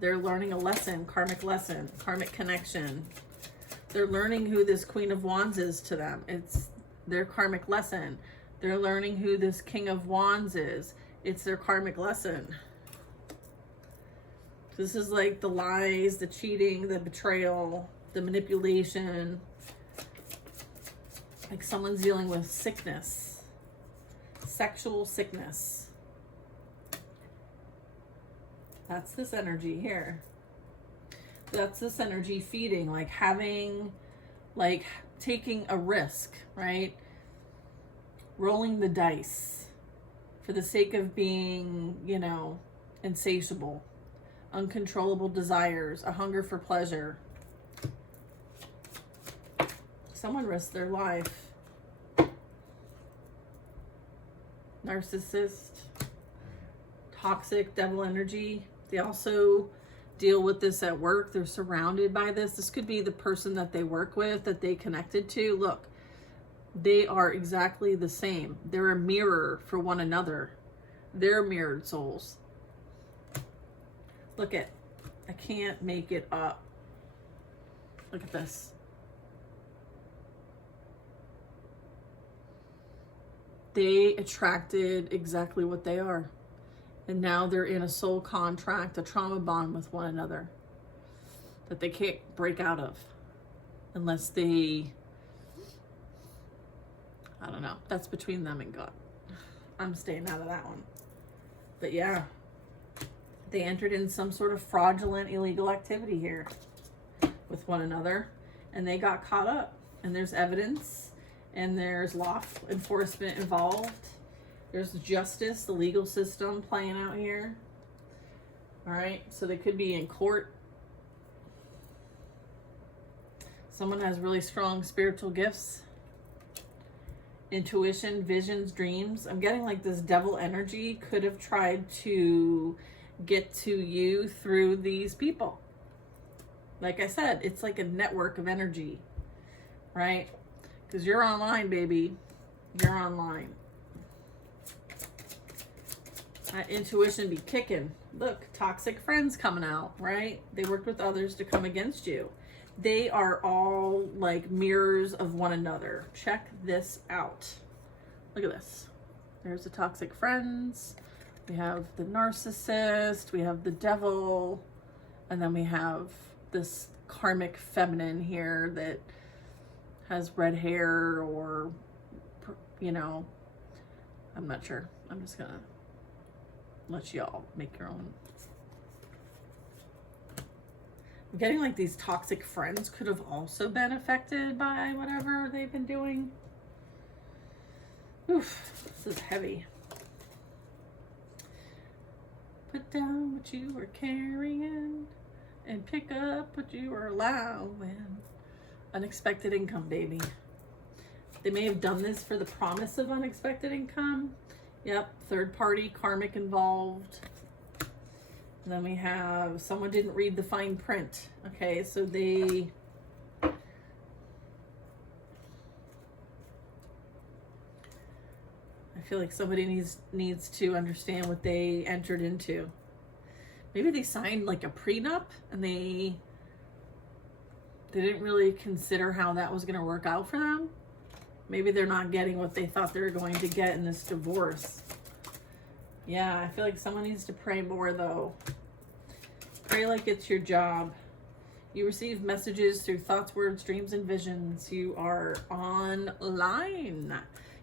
They're learning a lesson, karmic connection. They're learning who this Queen of Wands is to them. It's their karmic lesson. They're learning who this King of Wands is. It's their karmic lesson. This is like the lies, the cheating, the betrayal, the manipulation. Like someone's dealing with sickness, sexual sickness. That's this energy here. That's this energy feeding, like having, like taking a risk, right? Rolling the dice for the sake of being, you know, insatiable, uncontrollable desires, a hunger for pleasure. Someone risked their life. Narcissist, toxic, devil energy. They also deal with this at work. They're surrounded by this. This could be the person that they work with, that they connected to. Look, they are exactly the same. They're a mirror for one another. They're mirrored souls. Look at, I can't make it up. Look at this. They attracted exactly what they are. And now they're in a soul contract, a trauma bond with one another that they can't break out of unless they, I don't know. That's between them and God. I'm staying out of that one. But yeah, they entered in some sort of fraudulent, illegal activity here with one another, and they got caught up. And there's evidence, and there's law enforcement involved. There's justice, the legal system playing out here. All right, so they could be in court. Someone has really strong spiritual gifts. Intuition, visions, dreams. I'm getting like this devil energy could have tried to get to you through these people. Like I said, it's like a network of energy, right? Because you're online, baby. You're online. That intuition be kicking. Look, toxic friends coming out, right? They worked with others to come against you. They are all like mirrors of one another. Check this out. Look at this. There's the toxic friends. We have the narcissist. We have the devil. And then we have this karmic feminine here that has red hair, or, you know, I'm not sure. I'm just gonna let y'all make your own. I'm getting like these toxic friends could have also been affected by whatever they've been doing. Oof, this is heavy. Put down what you were carrying and pick up what you were allowing. Unexpected income, baby. They may have done this for the promise of unexpected income. Yep, third party, karmic involved. And then we have someone didn't read the fine print. Okay, so they I feel like somebody needs to understand what they entered into. Maybe they signed like a prenup and they didn't really consider how that was going to work out for them. Maybe they're not getting what they thought they were going to get in this divorce. Yeah, I feel like someone needs to pray more though. Pray like it's your job. You receive messages through thoughts, words, dreams, and visions. You are online.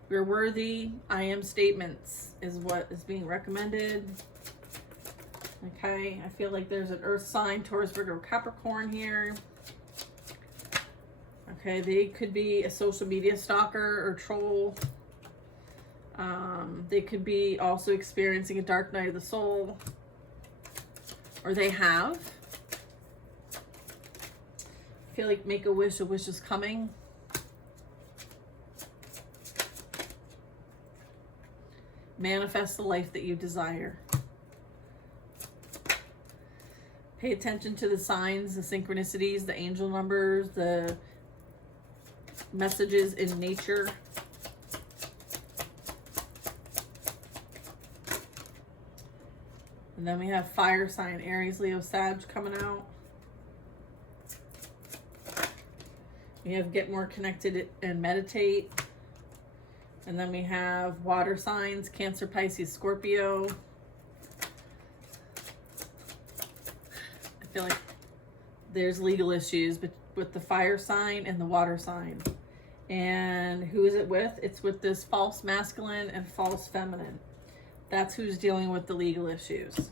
You're worthy. I am statements is what is being recommended. Okay, I feel like there's an earth sign, Taurus, Virgo, Capricorn here. Okay, they could be a social media stalker or troll. They could be also experiencing a dark night of the soul. Or they have. I feel like make a wish is coming. Manifest the life that you desire. Pay attention to the signs, the synchronicities, the angel numbers, the messages in nature. And then we have fire sign, Aries, Leo, Sag coming out. We have get more connected and meditate. And then we have water signs, Cancer, Pisces, Scorpio. I feel like there's legal issues with the fire sign and the water sign. And who is it with? It's with this false masculine and false feminine. That's who's dealing with the legal issues.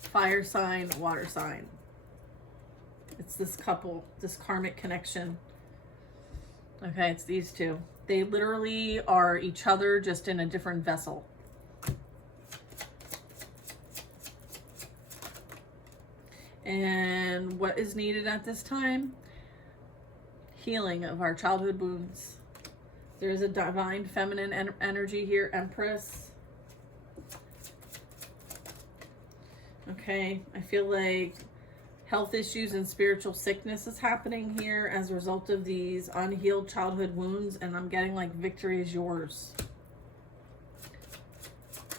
Fire sign, water sign. It's this couple, this karmic connection. Okay, it's these two. They literally are each other, just in a different vessel. And what is needed at this time? Healing of our childhood wounds. There's a divine feminine energy here, Empress. Okay, I feel like health issues and spiritual sickness is happening here as a result of these unhealed childhood wounds, and I'm getting like victory is yours.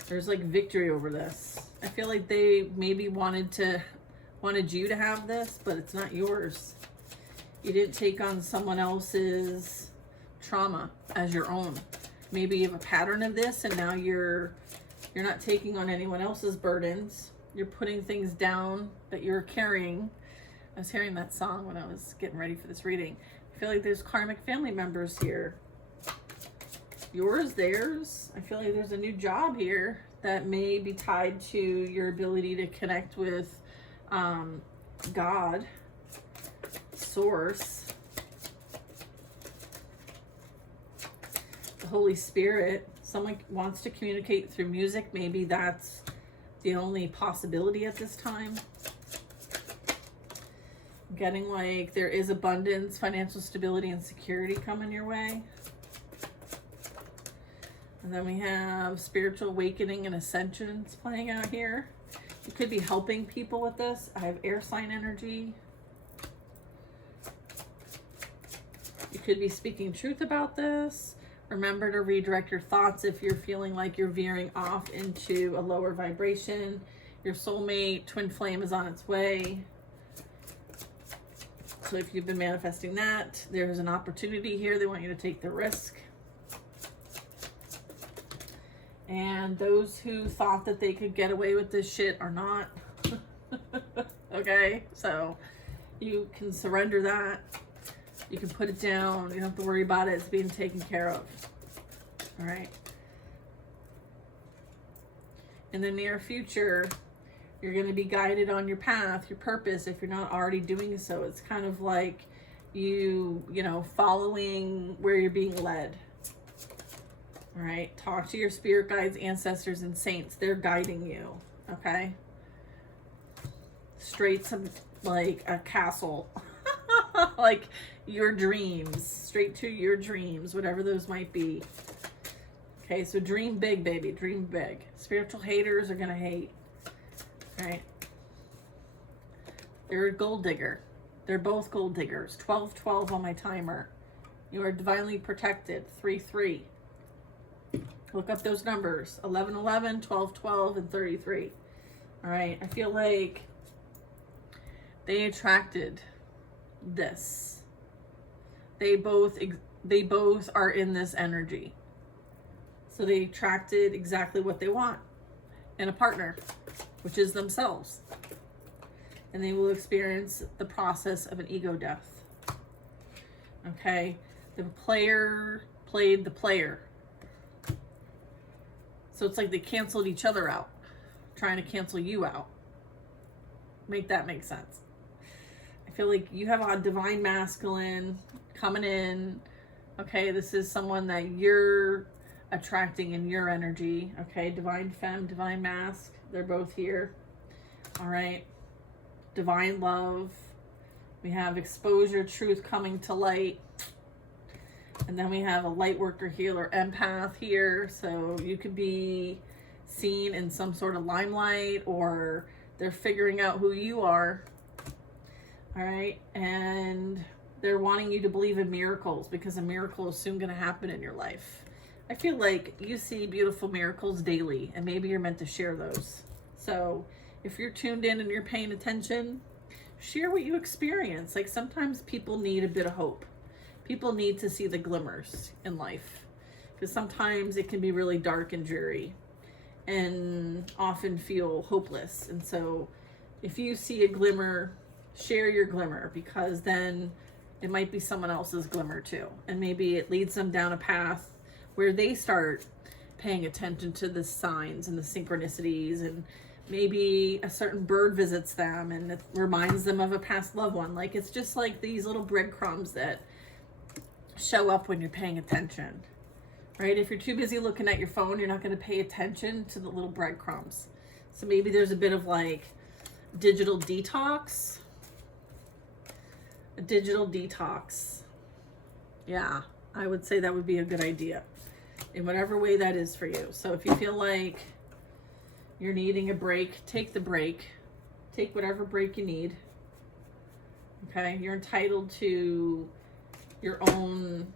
There's like victory over this. I feel like they maybe wanted you to have this, but it's not yours. You didn't take on someone else's trauma as your own. Maybe you have a pattern of this, and now you're not taking on anyone else's burdens. You're putting things down that you're carrying. I was hearing that song when I was getting ready for this reading. I feel like there's karmic family members here. Yours, theirs. I feel like there's a new job here that may be tied to your ability to connect with God, Source, the Holy Spirit. Someone wants to communicate through music. Maybe that's the only possibility at this time. I'm getting like there is abundance, financial stability, and security coming your way. And then we have spiritual awakening and ascensions playing out here. You could be helping people with this. I have air sign energy. You could be speaking truth about this. Remember to redirect your thoughts if you're feeling like you're veering off into a lower vibration. Your soulmate, twin flame is on its way. So if you've been manifesting that, there's an opportunity here. They want you to take the risk. And those who thought that they could get away with this shit are not. Okay, so you can surrender that. You can put it down. You don't have to worry about it. It's being taken care of. All right. In the near future, you're going to be guided on your path, your purpose, if you're not already doing so. It's kind of like you know, following where you're being led. All right. Talk to your spirit guides, ancestors, and saints. They're guiding you. Okay. Straight to like a castle. Like your dreams. Straight to your dreams, whatever those might be. Okay, so dream big, baby. Dream big. Spiritual haters are going to hate. Right? You're a gold digger. They're both gold diggers. 12-12 on my timer. You are divinely protected. 3-3. Look up those numbers. 11-11, 12-12, and 33. All right. I feel like they attracted this. They both are in this energy. So they attracted exactly what they want in a partner, which is themselves. And they will experience the process of an ego death. Okay? The player played the player. So it's like they canceled each other out, trying to cancel you out. Make that make sense. I feel like you have a divine masculine coming in. Okay? This is someone that you're attracting in your energy. Okay, divine femme, divine mask, they're both here. All right, divine love. We have exposure, truth coming to light, and then we have a light worker, healer, empath here. So you could be seen in some sort of limelight, or they're figuring out who you are. All right, and they're wanting you to believe in miracles, because a miracle is soon going to happen in your life. I feel like you see beautiful miracles daily, and maybe you're meant to share those. So if you're tuned in and you're paying attention, share what you experience. Like sometimes people need a bit of hope. People need to see the glimmers in life, because sometimes it can be really dark and dreary and often feel hopeless. And so if you see a glimmer, share your glimmer, because then it might be someone else's glimmer too. And maybe it leads them down a path where they start paying attention to the signs and the synchronicities, and maybe a certain bird visits them and it reminds them of a past loved one. Like it's just like these little breadcrumbs that show up when you're paying attention, right? If you're too busy looking at your phone, you're not going to pay attention to the little breadcrumbs. So maybe there's a bit of like digital detox. A digital detox. Yeah, I would say that would be a good idea, in whatever way that is for you. So if you feel like you're needing a break, take the break. Take whatever break you need. Okay? You're entitled to your own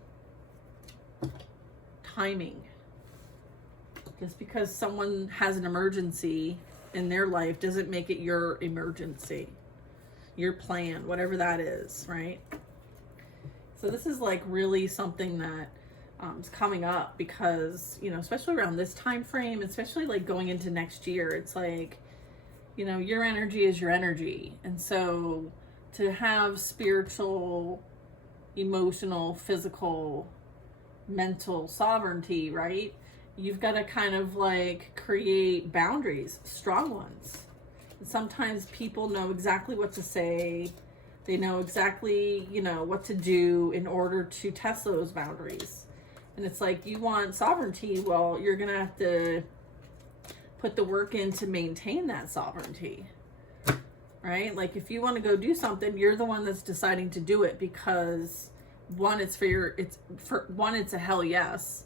timing. Just because someone has an emergency in their life doesn't make it your emergency. Your plan, whatever that is, right? So this is like really something that is coming up, because, you know, especially around this time frame, especially like going into next year, it's like, you know, your energy is your energy. And so to have spiritual, emotional, physical, mental sovereignty, right? You've got to kind of like create boundaries, strong ones. And sometimes people know exactly what to say. They know exactly, you know, what to do in order to test those boundaries. And it's like, you want sovereignty, well, you're going to have to put the work in to maintain that sovereignty, right? Like if you want to go do something, you're the one that's deciding to do it, because one, it's a hell yes,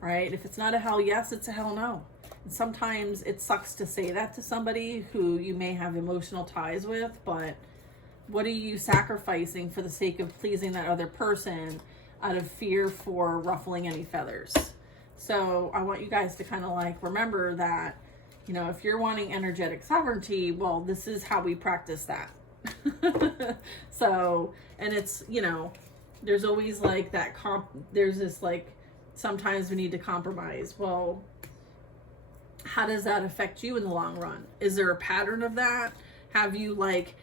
right? If it's not a hell yes, it's a hell no. And sometimes it sucks to say that to somebody who you may have emotional ties with, but what are you sacrificing for the sake of pleasing that other person out of fear for ruffling any feathers? So I want you guys to kind of like remember that, you know, if you're wanting energetic sovereignty, well, this is how we practice that. So, and it's, there's always like that there's this like, sometimes we need to compromise. Well, how does that affect you in the long run? Is there a pattern of that? Have you like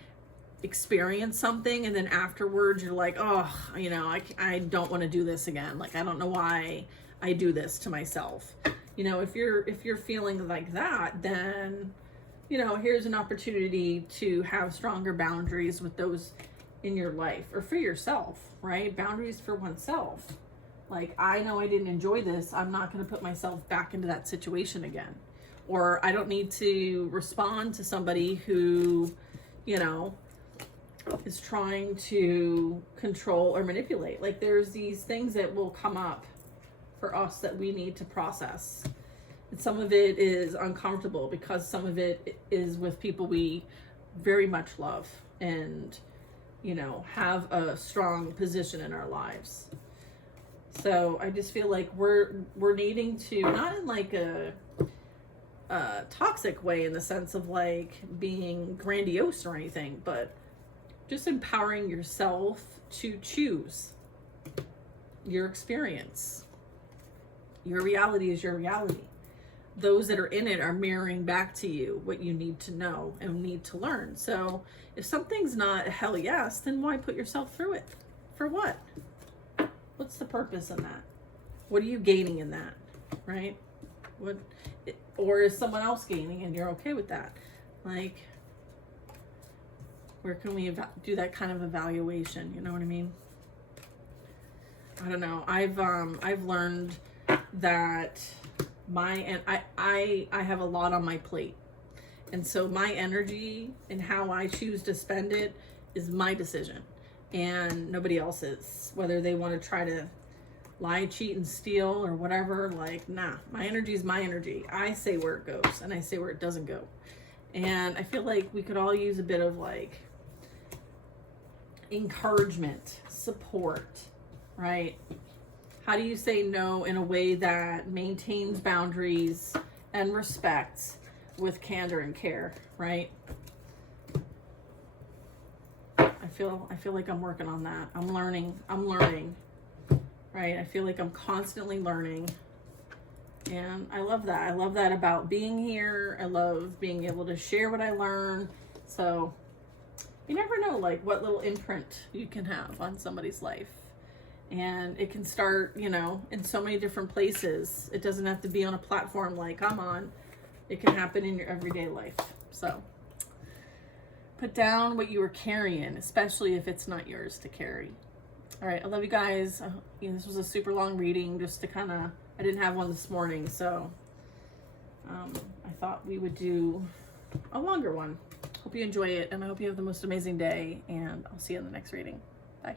experienced something and then afterwards you're like, oh, I don't want to do this again. Like, I don't know why I do this to myself. If you're feeling like that, then, here's an opportunity to have stronger boundaries with those in your life or for yourself, right? Boundaries for oneself. Like, I know I didn't enjoy this. I'm not going to put myself back into that situation again. Or I don't need to respond to somebody who, is trying to control or manipulate. Like, there's these things that will come up for us that we need to process. And some of it is uncomfortable because some of it is with people we very much love and, have a strong position in our lives. So I just feel like we're needing to, not in like a toxic way in the sense of like being grandiose or anything, but just empowering yourself to choose your experience. Your reality is your reality. Those that are in it are mirroring back to you what you need to know and need to learn. So if something's not a hell yes, then why put yourself through it? For what? What's the purpose in that? What are you gaining in that? Right? Or is someone else gaining and you're okay with that? Like, where can we do that kind of evaluation? You know what I mean? I don't know. I've learned that I have a lot on my plate. And so my energy and how I choose to spend it is my decision and nobody else's. Whether they want to try to lie, cheat, and steal or whatever, like, nah, my energy is my energy. I say where it goes and I say where it doesn't go. And I feel like we could all use a bit of like encouragement, support, right? How do you say no in a way that maintains boundaries and respect with candor and care, right? I feel like I'm working on that. I'm learning, right? I feel like I'm constantly learning. And I love that. I love that about being here. I love being able to share what I learn. So you never know like what little imprint you can have on somebody's life. And it can start, in so many different places. It doesn't have to be on a platform like I'm on. It can happen in your everyday life. So put down what you are carrying, especially if it's not yours to carry. All right, I love you guys. This was a super long reading just to I didn't have one this morning, so I thought we would do a longer one. Hope you enjoy it, and I hope you have the most amazing day, and I'll see you in the next reading. Bye.